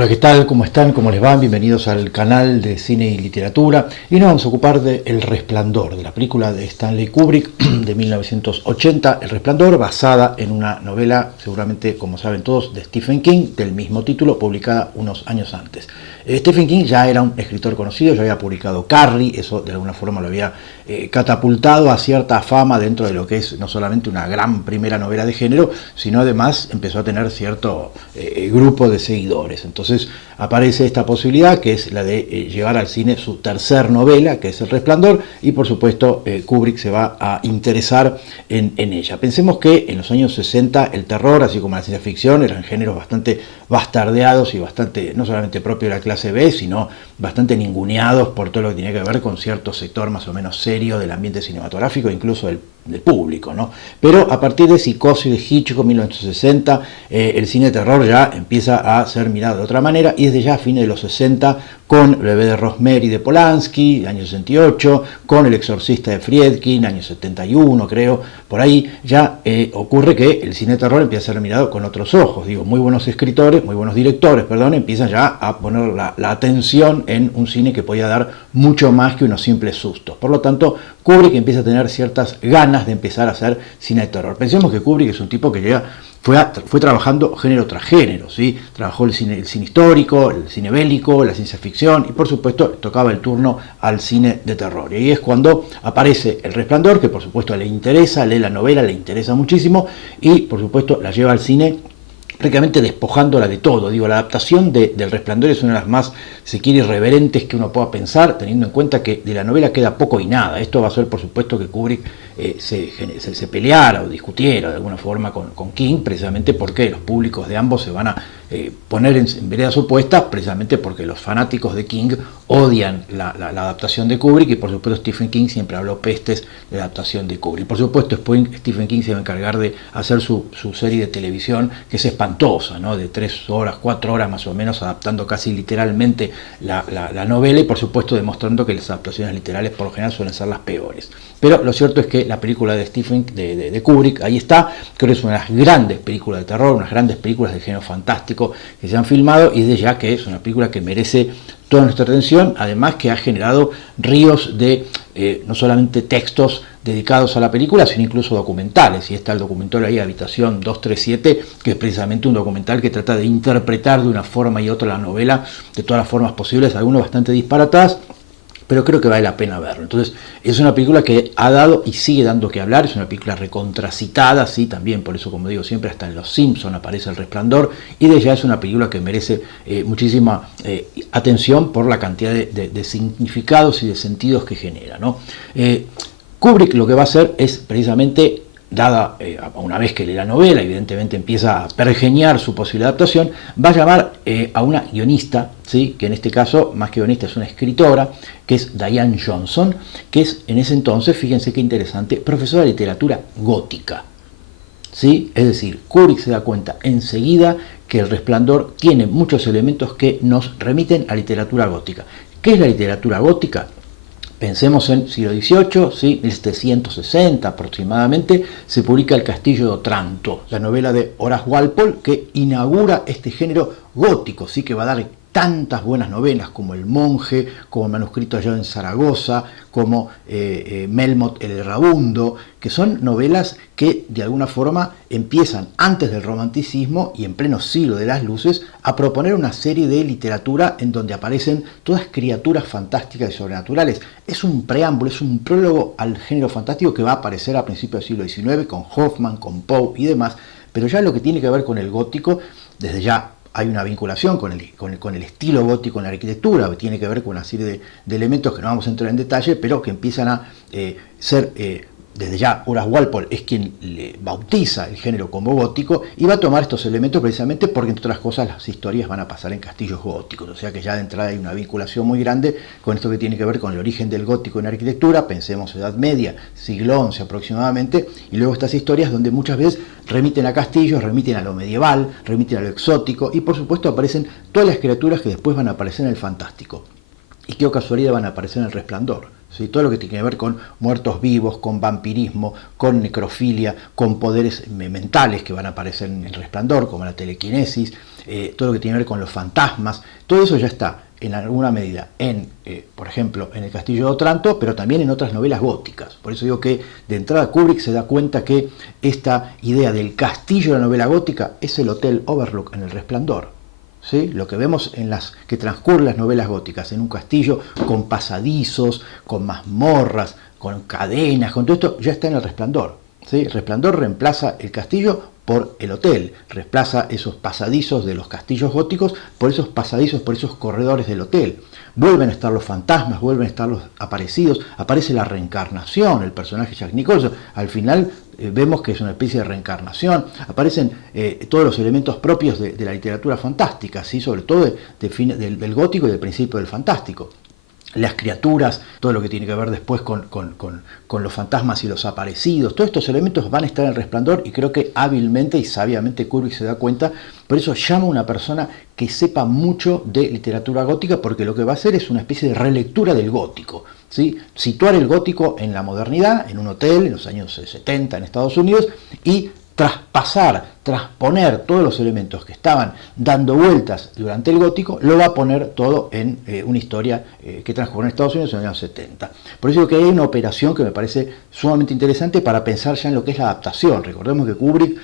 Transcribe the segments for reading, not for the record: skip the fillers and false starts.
Hola, ¿qué tal? ¿Cómo están? ¿Cómo les van? Bienvenidos al canal de Cine y Literatura. Y nos vamos a ocupar de El Resplandor, de la película de Stanley Kubrick de 1980, El Resplandor, basada en una novela, seguramente como saben todos, de Stephen King, del mismo título, publicada unos años antes. Stephen King ya era un escritor conocido, ya había publicado Carrie, eso de alguna forma lo había catapultado a cierta fama dentro de lo que es no solamente una gran primera novela de género, sino además empezó a tener cierto grupo de seguidores. Entonces aparece esta posibilidad, que es la de llevar al cine su tercer novela, que es El Resplandor, y por supuesto Kubrick se va a interesar en ella. Pensemos que en los años 60 el terror, así como la ciencia ficción, eran géneros bastante bastardeados y bastante, no solamente propio de la clase B, sino bastante ninguneados por todo lo que tenía que ver con cierto sector más o menos serio del ambiente cinematográfico, incluso del público, ¿no? Pero a partir de Psicosis de Hitchcock, 1960, el cine de terror ya empieza a ser mirado de otra manera, y desde ya a fines de los 60, con El bebé de Rosemary de Polanski, año 68, con El exorcista de Friedkin, año 71 creo, por ahí ya ocurre que el cine de terror empieza a ser mirado con otros ojos. Digo, muy buenos escritores, muy buenos directores, perdón, empiezan ya a poner la atención en un cine que podía dar mucho más que unos simples sustos. Por lo tanto, Kubrick empieza a tener ciertas ganas de empezar a hacer cine de terror. Pensemos que Kubrick es un tipo que fue trabajando género tras género, ¿sí? Trabajó el cine histórico, el cine bélico, la ciencia ficción, y por supuesto tocaba el turno al cine de terror. Y ahí es cuando aparece El Resplandor, que por supuesto le interesa, lee la novela, le interesa muchísimo, y por supuesto la lleva al cine prácticamente despojándola de todo. Digo, la adaptación del Resplandor es una de las más, si quiere, irreverentes que uno pueda pensar, teniendo en cuenta que de la novela queda poco y nada. Esto va a ser, por supuesto, que Kubrick se peleara o discutiera de alguna forma con King, precisamente porque los públicos de ambos se van a poner en veredas opuestas, precisamente porque los fanáticos de King odian la adaptación de Kubrick, y por supuesto Stephen King siempre habló pestes de la adaptación de Kubrick. Por supuesto, después Stephen King se va a encargar de hacer su serie de televisión, que es espantosa, ¿no? De 3 horas, 4 horas más o menos, adaptando casi literalmente la novela, y por supuesto demostrando que las adaptaciones literales por lo general suelen ser las peores. Pero lo cierto es que la película de Kubrick, ahí está, creo que es una de las grandes películas de terror, unas grandes películas de género fantástico que se han filmado, y desde ya que es una película que merece toda nuestra atención, además que ha generado ríos de no solamente textos dedicados a la película, sino incluso documentales. Y está el documental ahí, Habitación 237, que es precisamente un documental que trata de interpretar de una forma y otra la novela de todas las formas posibles, algunas bastante disparatadas, pero creo que vale la pena verlo. Entonces, es una película que ha dado y sigue dando que hablar, es una película recontracitada, sí, también, por eso, como digo siempre, hasta en Los Simpson aparece El Resplandor, y de ya es una película que merece muchísima atención por la cantidad de significados y de sentidos que genera, ¿no? Kubrick lo que va a hacer es precisamente, dada una vez que lee la novela, evidentemente empieza a pergeñar su posible adaptación, va a llamar a una guionista, ¿sí? Que en este caso, más que guionista, es una escritora, que es Diane Johnson, que es en ese entonces, fíjense qué interesante, profesora de literatura gótica, ¿sí? Es decir, Kubrick se da cuenta enseguida que El Resplandor tiene muchos elementos que nos remiten a literatura gótica. ¿Qué es la literatura gótica? Pensemos en siglo XVIII, ¿sí? 1760 aproximadamente, se publica El Castillo de Otranto, la novela de Horace Walpole, que inaugura este género gótico, ¿sí? Que va a dar tantas buenas novelas como El Monje, como El manuscrito hallado en Zaragoza, como Melmoth el Errabundo, que son novelas que de alguna forma empiezan antes del romanticismo y en pleno siglo de las luces a proponer una serie de literatura en donde aparecen todas criaturas fantásticas y sobrenaturales. Es un preámbulo, es un prólogo al género fantástico que va a aparecer a principios del siglo XIX con Hoffman, con Poe y demás, pero ya lo que tiene que ver con el gótico, desde ya hay una vinculación con el estilo gótico en la arquitectura, que tiene que ver con una serie de elementos que no vamos a entrar en detalle, pero que empiezan a ser, desde ya Horace Walpole es quien le bautiza el género como gótico, y va a tomar estos elementos precisamente porque, entre otras cosas, las historias van a pasar en castillos góticos, o sea que ya de entrada hay una vinculación muy grande con esto que tiene que ver con el origen del gótico en la arquitectura. Pensemos Edad Media, siglo XI aproximadamente, y luego estas historias donde muchas veces remiten a castillos, remiten a lo medieval, remiten a lo exótico, y por supuesto aparecen todas las criaturas que después van a aparecer en el fantástico. Y qué casualidad van a aparecer en El Resplandor. ¿sí? Todo lo que tiene que ver con muertos vivos, con vampirismo, con necrofilia, con poderes mentales que van a aparecer en El Resplandor, como la telequinesis, todo lo que tiene que ver con los fantasmas, todo eso ya está en alguna medida por ejemplo, en El Castillo de Otranto, pero también en otras novelas góticas. Por eso digo que de entrada Kubrick se da cuenta que esta idea del castillo de la novela gótica es el Hotel Overlook en El Resplandor. ¿Sí? Lo que vemos en las que transcurren las novelas góticas, en un castillo con pasadizos, con mazmorras, con cadenas, con todo esto, ya está en El Resplandor. ¿Sí? El Resplandor reemplaza el castillo por el hotel, reemplaza esos pasadizos de los castillos góticos por esos pasadizos, por esos corredores del hotel. Vuelven a estar los fantasmas, vuelven a estar los aparecidos, aparece la reencarnación, el personaje Jack Nicholson, al final vemos que es una especie de reencarnación, aparecen todos los elementos propios de la literatura fantástica, ¿sí? Sobre todo del gótico y del principio del fantástico. Las criaturas, todo lo que tiene que ver después con los fantasmas y los aparecidos, todos estos elementos van a estar en El Resplandor y creo que hábilmente y sabiamente Kubrick se da cuenta, por eso llama a una persona que sepa mucho de literatura gótica, porque lo que va a hacer es una especie de relectura del gótico, ¿sí? Situar el gótico en la modernidad, en un hotel en los años 70 en Estados Unidos y transponer todos los elementos que estaban dando vueltas durante el gótico, lo va a poner todo en una historia que transcurre en Estados Unidos en los años 70. Por eso digo que hay una operación que me parece sumamente interesante para pensar ya en lo que es la adaptación. Recordemos que Kubrick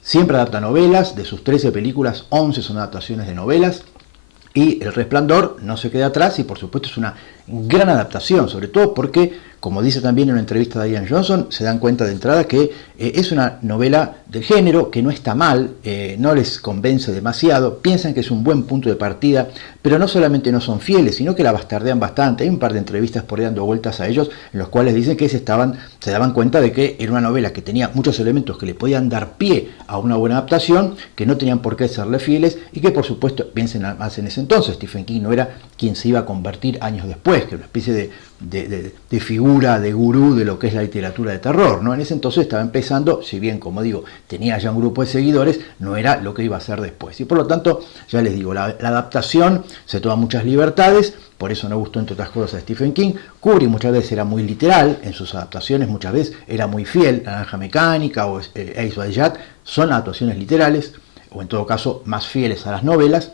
siempre adapta novelas, de sus 13 películas, 11 son adaptaciones de novelas, y El Resplandor no se queda atrás y por supuesto es una gran adaptación, sobre todo porque, como dice también en una entrevista de Ian Johnson, se dan cuenta de entrada que es una novela del género, que no está mal, no les convence demasiado, piensan que es un buen punto de partida, pero no solamente no son fieles, sino que la bastardean bastante. Hay un par de entrevistas por ahí dando vueltas a ellos, en los cuales dicen que se daban cuenta de que era una novela que tenía muchos elementos que le podían dar pie a una buena adaptación, que no tenían por qué serle fieles, y que por supuesto, piensen más en ese entonces, Stephen King no era quien se iba a convertir años después, que era una especie de figura, de gurú de lo que es la literatura de terror, ¿no? En ese entonces estaba empezando, si bien, como digo, tenía ya un grupo de seguidores, no era lo que iba a hacer después. Y por lo tanto, ya les digo, la adaptación se toma muchas libertades, por eso no gustó, entre otras cosas, a Stephen King. Kubrick muchas veces era muy literal en sus adaptaciones, muchas veces era muy fiel. La Naranja Mecánica o Ace Wide Shut son adaptaciones literales, o en todo caso más fieles a las novelas.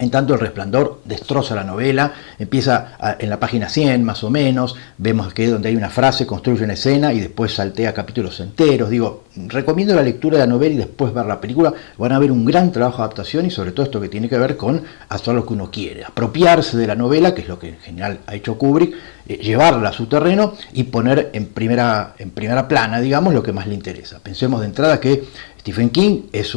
En tanto, El Resplandor destroza la novela, empieza en la página 100 más o menos, vemos que donde hay una frase construye una escena y después saltea capítulos enteros. Digo, recomiendo la lectura de la novela y después ver la película. Van a ver un gran trabajo de adaptación y sobre todo esto que tiene que ver con hacer lo que uno quiere, apropiarse de la novela, que es lo que en general ha hecho Kubrick, llevarla a su terreno y poner en primera plana, digamos, lo que más le interesa. Pensemos de entrada que Stephen King es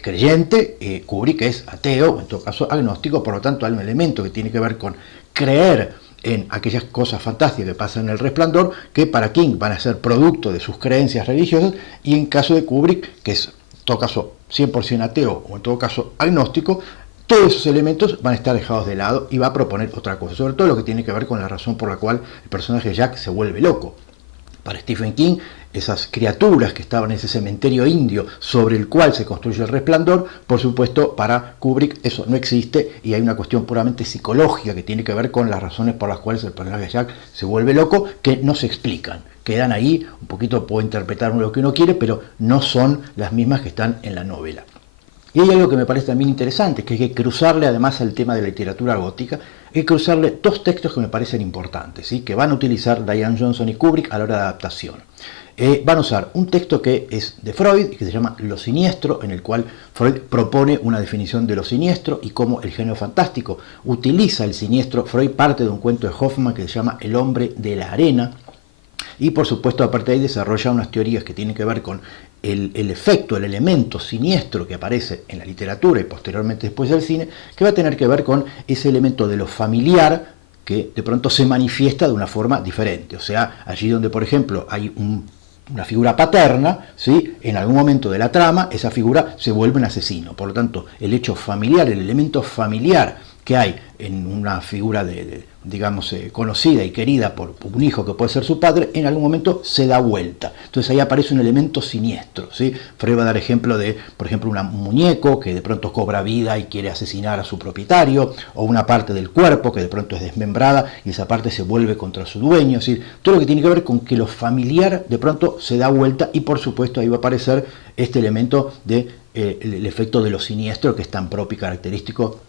creyente, Kubrick es ateo, o en todo caso agnóstico, por lo tanto hay un elemento que tiene que ver con creer en aquellas cosas fantásticas que pasan en El Resplandor, que para King van a ser producto de sus creencias religiosas, y en caso de Kubrick, que es en todo caso 100% ateo, o en todo caso agnóstico, todos esos elementos van a estar dejados de lado y va a proponer otra cosa, sobre todo lo que tiene que ver con la razón por la cual el personaje Jack se vuelve loco. Para Stephen King, esas criaturas que estaban en ese cementerio indio sobre el cual se construye El Resplandor, por supuesto, para Kubrick eso no existe y hay una cuestión puramente psicológica que tiene que ver con las razones por las cuales el personaje de Jack se vuelve loco, que no se explican. Quedan ahí, un poquito puede interpretar lo que uno quiere, pero no son las mismas que están en la novela. Y hay algo que me parece también interesante, que hay que cruzarle, además al tema de la literatura gótica, hay que cruzarle dos textos que me parecen importantes, ¿sí? Que van a utilizar Diane Johnson y Kubrick a la hora de adaptación. Van a usar un texto que es de Freud, que se llama Lo Siniestro, en el cual Freud propone una definición de lo siniestro y cómo el género fantástico utiliza el siniestro. Freud parte de un cuento de Hoffman que se llama El hombre de la arena, y por supuesto a partir de ahí desarrolla unas teorías que tienen que ver con el efecto, el elemento siniestro que aparece en la literatura y posteriormente después del cine, que va a tener que ver con ese elemento de lo familiar que de pronto se manifiesta de una forma diferente. O sea, allí donde por ejemplo hay una figura paterna, ¿sí? En algún momento de la trama esa figura se vuelve un asesino. Por lo tanto, el hecho familiar, el elemento familiar que hay en una figura digamos, conocida y querida por un hijo que puede ser su padre, en algún momento se da vuelta. Entonces ahí aparece un elemento siniestro, ¿sí? Freud va a dar ejemplo de, por ejemplo, un muñeco que de pronto cobra vida y quiere asesinar a su propietario, o una parte del cuerpo que de pronto es desmembrada y esa parte se vuelve contra su dueño. Es decir, todo lo que tiene que ver con que lo familiar de pronto se da vuelta, y por supuesto ahí va a aparecer este elemento de el efecto de lo siniestro, que es tan propio y característico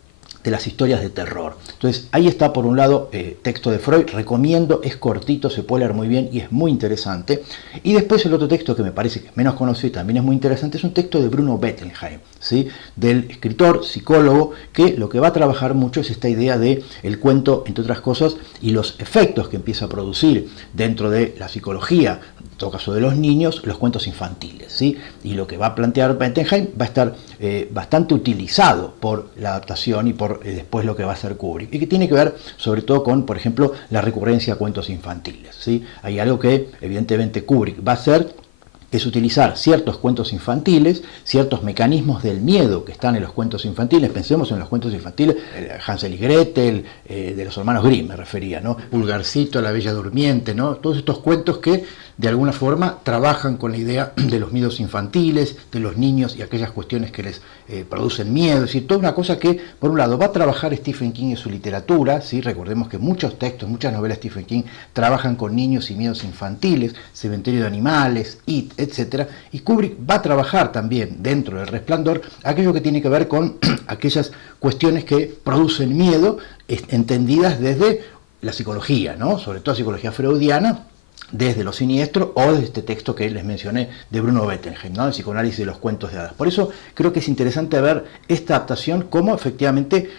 de las historias de terror. Entonces ahí está, por un lado, texto de Freud, recomiendo, es cortito, se puede leer muy bien y es muy interesante. Y después el otro texto que me parece que es menos conocido y también es muy interesante es un texto de Bruno Bettelheim, ¿sí? Del escritor, psicólogo, que lo que va a trabajar mucho es esta idea de el cuento, entre otras cosas, y los efectos que empieza a producir dentro de la psicología, en todo caso de los niños, los cuentos infantiles, ¿sí? Y lo que va a plantear Bettelheim va a estar bastante utilizado por la adaptación y por después lo que va a hacer Kubrick, y que tiene que ver sobre todo con, por ejemplo, la recurrencia a cuentos infantiles, ¿sí? Hay algo que evidentemente Kubrick va a hacer, es utilizar ciertos cuentos infantiles, ciertos mecanismos del miedo que están en los cuentos infantiles. Pensemos en los cuentos infantiles, Hansel y Gretel, de los hermanos Grimm me refería, ¿no? Pulgarcito, la Bella Durmiente, ¿no? Todos estos cuentos que de alguna forma trabajan con la idea de los miedos infantiles, de los niños y aquellas cuestiones que les producen miedo. Es decir, toda una cosa que, por un lado, va a trabajar Stephen King en su literatura, ¿sí? Recordemos que muchos textos, muchas novelas de Stephen King trabajan con niños y miedos infantiles, Cementerio de Animales, It, etcétera, y Kubrick va a trabajar también dentro del Resplandor aquello que tiene que ver con aquellas cuestiones que producen miedo, entendidas desde la psicología, ¿no? Sobre todo psicología freudiana, desde lo siniestro, o desde este texto que les mencioné de Bruno Bettelheim, ¿no? El psicoanálisis de los cuentos de hadas. Por eso creo que es interesante ver esta adaptación como efectivamente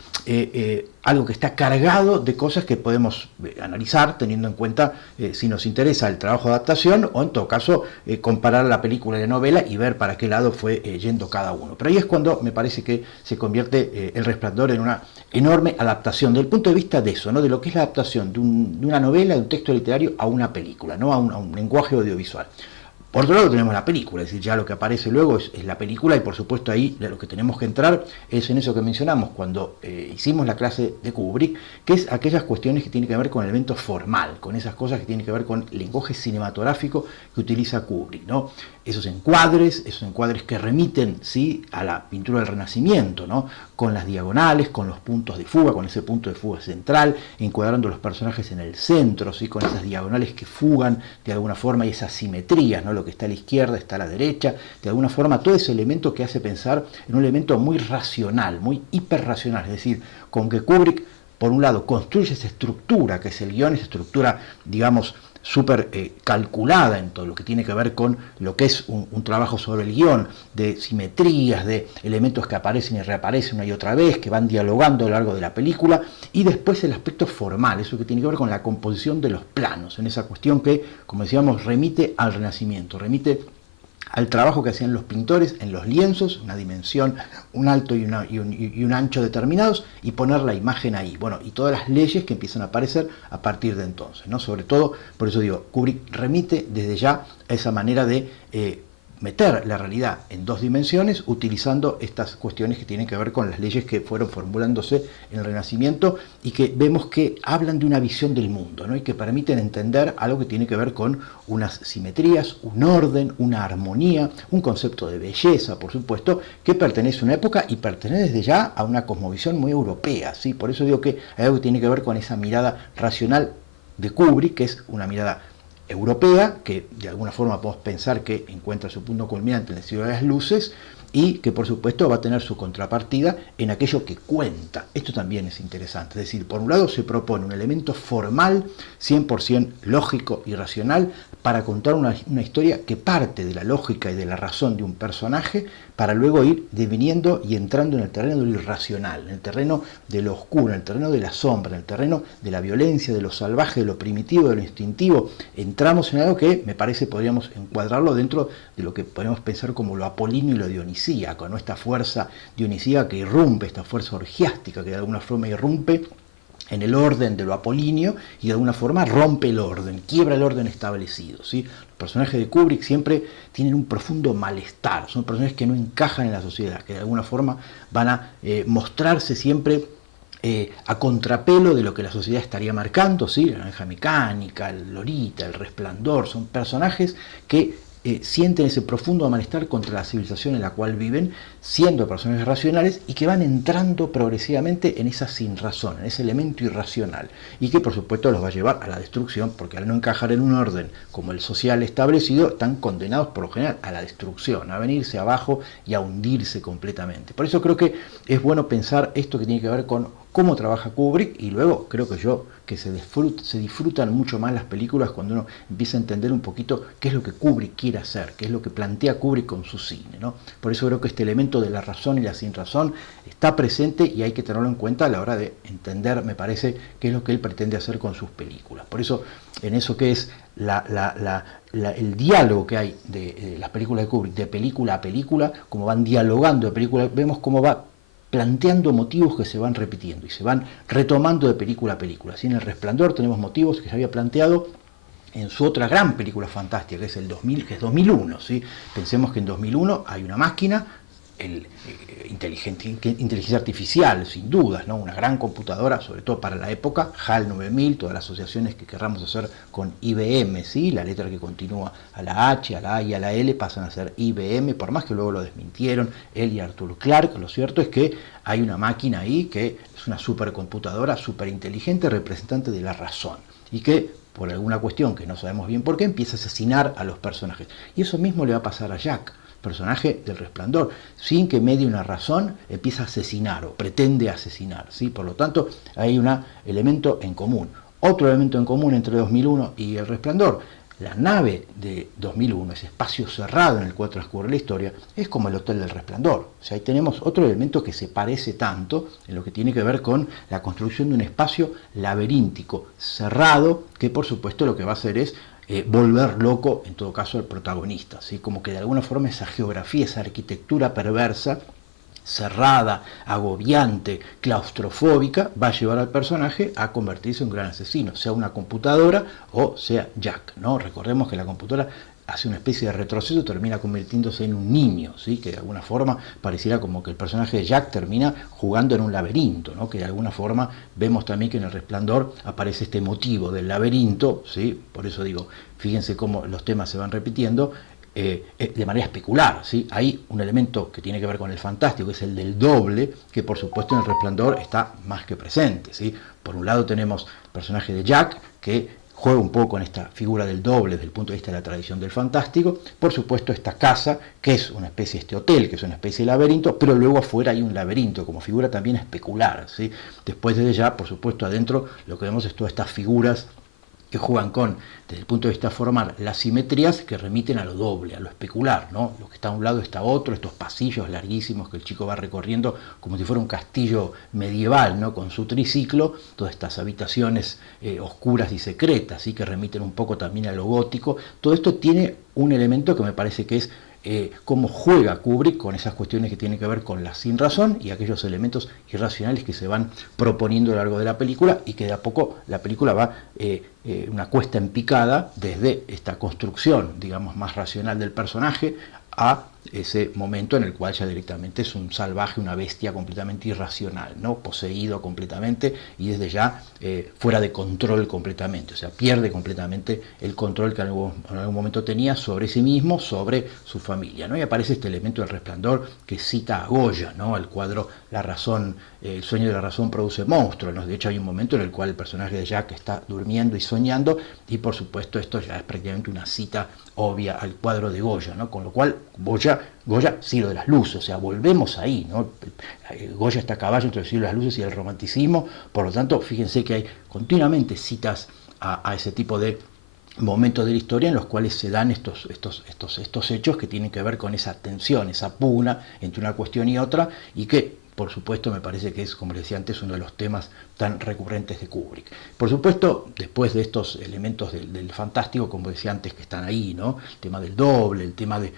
algo que está cargado de cosas que podemos analizar teniendo en cuenta si nos interesa el trabajo de adaptación, o en todo caso comparar la película y la novela y ver para qué lado fue yendo cada uno. Pero ahí es cuando me parece que se convierte El Resplandor en una enorme adaptación, desde el punto de vista de eso, ¿no? De lo que es la adaptación de una novela, de un texto literario a una película, ¿no? A un lenguaje audiovisual. Por otro lado tenemos la película, es decir, ya lo que aparece luego es la película, y por supuesto ahí lo que tenemos que entrar es en eso que mencionamos cuando hicimos la clase de Kubrick, que es aquellas cuestiones que tienen que ver con el evento formal, con esas cosas que tienen que ver con el lenguaje cinematográfico que utiliza Kubrick, ¿no? Esos encuadres que remiten, ¿sí?, a la pintura del Renacimiento, ¿no? Con las diagonales, con los puntos de fuga, con ese punto de fuga central, encuadrando los personajes en el centro, ¿sí?, con esas diagonales que fugan de alguna forma y esas simetrías, ¿no? Lo que está a la izquierda está a la derecha, de alguna forma todo ese elemento que hace pensar en un elemento muy racional, muy hiperracional, es decir, con que Kubrick, por un lado, construye esa estructura que es el guión, esa estructura, digamos, súper calculada en todo lo que tiene que ver con lo que es un trabajo sobre el guión, de simetrías, de elementos que aparecen y reaparecen una y otra vez, que van dialogando a lo largo de la película, y después el aspecto formal, eso que tiene que ver con la composición de los planos, en esa cuestión que, como decíamos, remite al Renacimiento, remite al trabajo que hacían los pintores en los lienzos, una dimensión, un alto y un ancho determinados, y poner la imagen ahí. Bueno, y todas las leyes que empiezan a aparecer a partir de entonces, ¿no? Sobre todo, por eso digo, Kubrick remite desde ya a esa manera de meter la realidad en dos dimensiones, utilizando estas cuestiones que tienen que ver con las leyes que fueron formulándose en el Renacimiento y que vemos que hablan de una visión del mundo, ¿no? Y que permiten entender algo que tiene que ver con unas simetrías, un orden, una armonía, un concepto de belleza, por supuesto, que pertenece a una época y pertenece desde ya a una cosmovisión muy europea, ¿sí? Por eso digo que hay algo que tiene que ver con esa mirada racional de Kubrick, que es una mirada europea, que de alguna forma podemos pensar que encuentra su punto culminante en el siglo de las luces, y que por supuesto va a tener su contrapartida en aquello que cuenta. Esto también es interesante, es decir, por un lado se propone un elemento formal, 100% lógico y racional, para contar una historia que parte de la lógica y de la razón de un personaje, para luego ir deviniendo y entrando en el terreno de lo irracional, en el terreno de lo oscuro, en el terreno de la sombra, en el terreno de la violencia, de lo salvaje, de lo primitivo, de lo instintivo. Entramos en algo que me parece podríamos encuadrarlo dentro de lo que podemos pensar como lo apolíneo y lo dionisíaco, ¿no? Esta fuerza dionisíaca que irrumpe, esta fuerza orgiástica que de alguna forma irrumpe en el orden de lo apolíneo y de alguna forma rompe el orden, quiebra el orden establecido, ¿sí? Los personajes de Kubrick siempre tienen un profundo malestar, son personajes que no encajan en la sociedad, que de alguna forma van a mostrarse siempre a contrapelo de lo que la sociedad estaría marcando, ¿sí? La Naranja Mecánica, el Lolita, el Resplandor, son personajes que sienten ese profundo malestar contra la civilización en la cual viven, siendo personajes racionales y que van entrando progresivamente en esa sinrazón, en ese elemento irracional, y que por supuesto los va a llevar a la destrucción, porque al no encajar en un orden como el social establecido, están condenados por lo general a la destrucción, a venirse abajo y a hundirse completamente. Por eso creo que es bueno pensar esto que tiene que ver con cómo trabaja Kubrick, y luego creo que se disfrutan mucho más las películas cuando uno empieza a entender un poquito qué es lo que Kubrick quiere hacer, qué es lo que plantea Kubrick con su cine, ¿no? Por eso creo que este elemento de la razón y la sinrazón está presente y hay que tenerlo en cuenta a la hora de entender, me parece, qué es lo que él pretende hacer con sus películas. Por eso, en eso que es el diálogo que hay de las películas de Kubrick, de película a película, como van dialogando de película, vemos cómo va planteando motivos que se van repitiendo y se van retomando de película a película. Así en El Resplandor tenemos motivos que se había planteado en su otra gran película fantástica, que es el 2000, que es 2001, ¿sí? Pensemos que en 2001 hay una máquina, inteligencia artificial, sin dudas, ¿no? Una gran computadora, sobre todo para la época, HAL 9000, todas las asociaciones que querramos hacer con IBM, ¿sí? La letra que continúa a la H, a la A y a la L pasan a ser IBM, por más que luego lo desmintieron él y Arthur Clarke. Lo cierto es que hay una máquina ahí que es una supercomputadora, superinteligente, representante de la razón, y que por alguna cuestión que no sabemos bien por qué, empieza a asesinar a los personajes. Y eso mismo le va a pasar a Jack, personaje del Resplandor, sin que medie una razón, empieza a asesinar o pretende asesinar, ¿sí? Por lo tanto, hay un elemento en común. Otro elemento en común entre 2001 y El Resplandor: la nave de 2001, ese espacio cerrado en el cual transcurre la historia, es como el Hotel del Resplandor. O sea, ahí tenemos otro elemento que se parece tanto en lo que tiene que ver con la construcción de un espacio laberíntico, cerrado, que por supuesto lo que va a hacer es volver loco, en todo caso, al protagonista, ¿sí? Como que de alguna forma esa geografía, esa arquitectura perversa, cerrada, agobiante, claustrofóbica, va a llevar al personaje a convertirse en un gran asesino, sea una computadora o sea Jack, ¿no? Recordemos que la computadora hace una especie de retroceso, termina convirtiéndose en un niño, ¿sí? Que de alguna forma pareciera como que el personaje de Jack termina jugando en un laberinto, ¿no? Que de alguna forma vemos también que en El Resplandor aparece este motivo del laberinto, ¿sí? Por eso digo, fíjense cómo los temas se van repitiendo, de manera especular, ¿sí? Hay un elemento que tiene que ver con el fantástico, que es el del doble, que por supuesto en El Resplandor está más que presente, ¿sí? Por un lado tenemos el personaje de Jack, que juega un poco con esta figura del doble desde el punto de vista de la tradición del fantástico. Por supuesto esta casa, que es una especie, este hotel, que es una especie de laberinto, pero luego afuera hay un laberinto como figura también especular, ¿sí? Después desde ya, por supuesto, adentro lo que vemos es todas estas figuras que juegan con, desde el punto de vista formal, las simetrías que remiten a lo doble, a lo especular, ¿no? Lo que está a un lado está a otro, estos pasillos larguísimos que el chico va recorriendo como si fuera un castillo medieval, ¿no? Con su triciclo, todas estas habitaciones oscuras y secretas, ¿sí? Que remiten un poco también a lo gótico. Todo esto tiene un elemento que me parece que es cómo juega Kubrick con esas cuestiones que tienen que ver con la sinrazón y aquellos elementos irracionales que se van proponiendo a lo largo de la película, y que de a poco la película va una cuesta en picada desde esta construcción, digamos, más racional del personaje a ese momento en el cual ya directamente es un salvaje, una bestia completamente irracional, ¿no? Poseído completamente y desde ya fuera de control completamente, o sea, pierde completamente el control que en algún momento tenía sobre sí mismo, sobre su familia, ¿no? Y aparece este elemento del Resplandor que cita a Goya, ¿no? El cuadro La razón, el sueño de la razón produce monstruos, ¿no? De hecho hay un momento en el cual el personaje de Jack está durmiendo y soñando, y por supuesto esto ya es prácticamente una cita obvia al cuadro de Goya, ¿no? Con lo cual Goya, siglo de las luces, o sea, volvemos ahí, ¿no? Goya está a caballo entre el siglo de las luces y el romanticismo, por lo tanto, fíjense que hay continuamente citas a ese tipo de momentos de la historia en los cuales se dan estos hechos que tienen que ver con esa tensión, esa pugna entre una cuestión y otra, y que por supuesto me parece que es, como decía antes, uno de los temas tan recurrentes de Kubrick. Por supuesto, después de estos elementos del fantástico, como decía antes, que están ahí, ¿no? El tema del doble, el tema de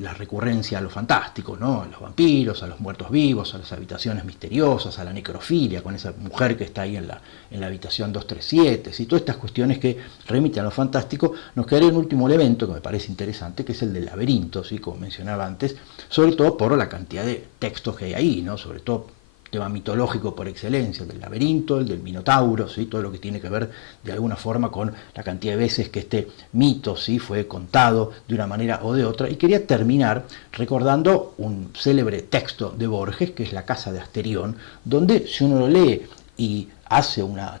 la recurrencia a lo fantástico, ¿no? A los vampiros, a los muertos vivos, a las habitaciones misteriosas, a la necrofilia, con esa mujer que está ahí en la habitación 237, y todas estas cuestiones que remiten a lo fantástico. Nos quedaría un último elemento que me parece interesante, que es el del laberinto, ¿sí? Como mencionaba antes, sobre todo por la cantidad de textos que hay ahí, ¿no? Sobre todo tema mitológico por excelencia, el del laberinto, el del Minotauro, ¿sí? Todo lo que tiene que ver de alguna forma con la cantidad de veces que este mito, ¿sí?, fue contado de una manera o de otra. Y quería terminar recordando un célebre texto de Borges, que es La casa de Asterión, donde si uno lo lee y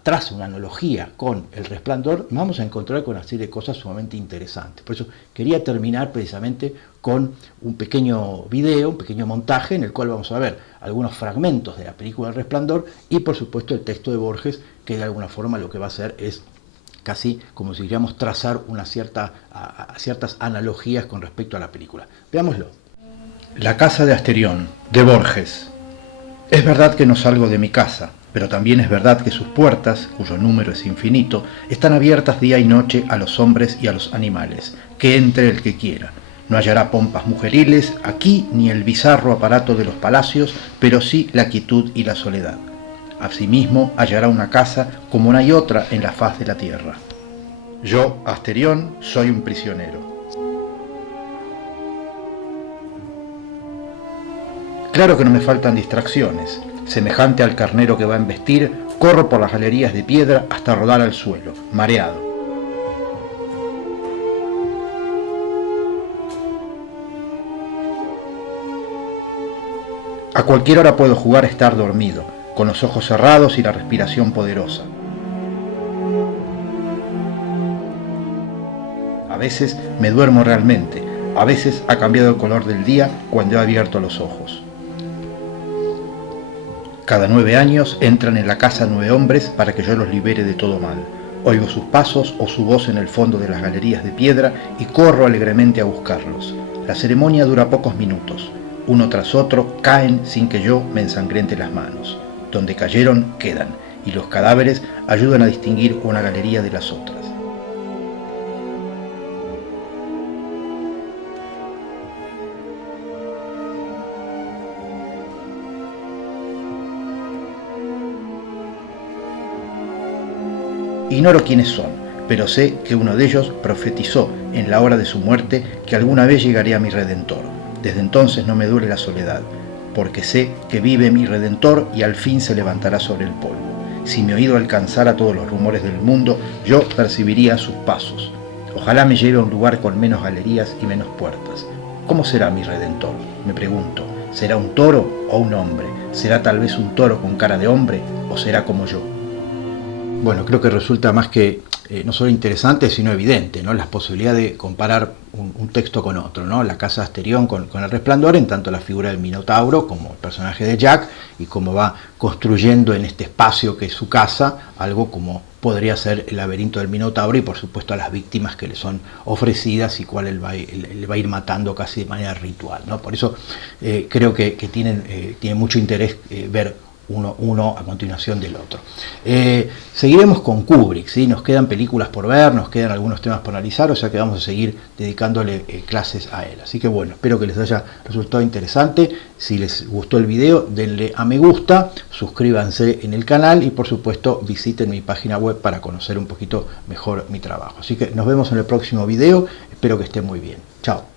traza una analogía con El Resplandor, vamos a encontrar con una serie de cosas sumamente interesantes. Por eso quería terminar precisamente con un pequeño video, un pequeño montaje en el cual vamos a ver algunos fragmentos de la película El Resplandor y por supuesto el texto de Borges, que de alguna forma lo que va a hacer es casi como si diríamos trazar ciertas analogías con respecto a la película. Veámoslo. La casa de Asterión, de Borges. Es verdad que no salgo de mi casa, pero también es verdad que sus puertas, cuyo número es infinito, están abiertas día y noche a los hombres y a los animales, que entre el que quiera. No hallará pompas mujeriles aquí ni el bizarro aparato de los palacios, pero sí la quietud y la soledad. Asimismo hallará una casa como no hay otra en la faz de la tierra. Yo, Asterión, soy un prisionero. Claro que no me faltan distracciones. Semejante al carnero que va a embestir, corro por las galerías de piedra hasta rodar al suelo, mareado. A cualquier hora puedo jugar a estar dormido, con los ojos cerrados y la respiración poderosa. A veces me duermo realmente, a veces ha cambiado el color del día cuando he abierto los ojos. Cada 9 años entran en la casa 9 hombres para que yo los libere de todo mal. Oigo sus pasos o su voz en el fondo de las galerías de piedra y corro alegremente a buscarlos. La ceremonia dura pocos minutos. Uno tras otro caen sin que yo me ensangrente las manos. Donde cayeron, quedan, y los cadáveres ayudan a distinguir una galería de las otras. Ignoro quiénes son, pero sé que uno de ellos profetizó en la hora de su muerte que alguna vez llegaré a mi Redentor. Desde entonces no me duele la soledad, porque sé que vive mi Redentor y al fin se levantará sobre el polvo. Si mi oído alcanzara todos los rumores del mundo, yo percibiría sus pasos. Ojalá me lleve a un lugar con menos galerías y menos puertas. ¿Cómo será mi Redentor?, me pregunto. ¿Será un toro o un hombre? ¿Será tal vez un toro con cara de hombre o será como yo? Bueno, creo que resulta más que no solo interesante, sino evidente, ¿no?, las posibilidades de comparar un texto con otro, ¿no? La casa de Asterión con El Resplandor, en tanto la figura del Minotauro como el personaje de Jack, y cómo va construyendo en este espacio que es su casa, algo como podría ser el laberinto del Minotauro, y por supuesto a las víctimas que le son ofrecidas y cuál él va a ir matando casi de manera ritual, ¿no? Por eso creo que tiene mucho interés ver uno a continuación del otro. Seguiremos con Kubrick, ¿sí? Nos quedan películas por ver, nos quedan algunos temas por analizar, o sea que vamos a seguir dedicándole clases a él. Así que bueno, espero que les haya resultado interesante. Si les gustó el video, denle a me gusta, suscríbanse en el canal y por supuesto visiten mi página web para conocer un poquito mejor mi trabajo. Así que nos vemos en el próximo video, espero que estén muy bien. Chao.